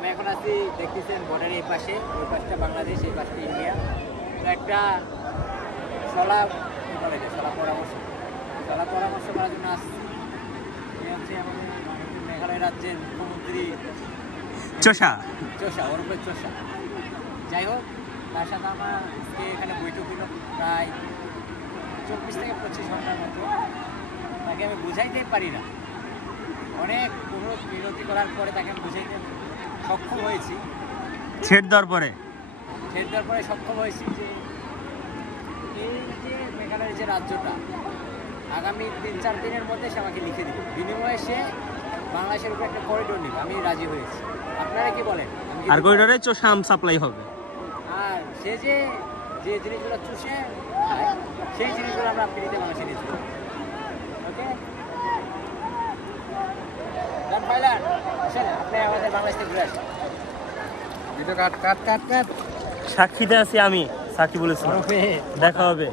আমি এখন আছি দেখতেছেন বর্ডারের এই পাশে, ওই পাশটা বাংলাদেশ, এই পাশটা ইন্ডিয়া। তো একটা সলা পরামর্শ করার জন্য আসছি। হচ্ছে আমাদের মেঘালয় রাজ্যের মুখ্যমন্ত্রী চোষা ওরফে চোষা। যাই হোক, তার সাথে আমার আজকে এখানে বৈঠক হলো প্রায় 24 থেকে 25 ঘন্টার মতো। তাকে আমি বুঝাইতে পারি না, অনেক অনুরোধ বিনতি করার পরে তাকে আমি বুঝাইতে সক্ষম হয়েছি। ছেড় দেওয়ার পরে সক্ষম হয়েছি যে এই যে মেঘালয়ের যে রাজ্যটা আগামী 3-4 দিনের মধ্যে সে আমাকে লিখে দিবে, বিনিময়ে সে বাংলাদেশের উপর একটা করিডোর নিবে। আমি রাজি হয়েছি। আপনারা কি বলেন? আর করিডোরে চোষা আম সাপ্লাই হবে। আর সে যে জিনিসগুলো চুষে খায় সেই জিনিসগুলো আমরা ফ্রিতে মানুষে নিচ্ছি। ওকে, আপনি আমাদের বাংলাদেশ থেকে ঘুরে আসেন। সাক্ষীতে আছি আমি, সাক্ষী বলেছিলাম দেখা হবে।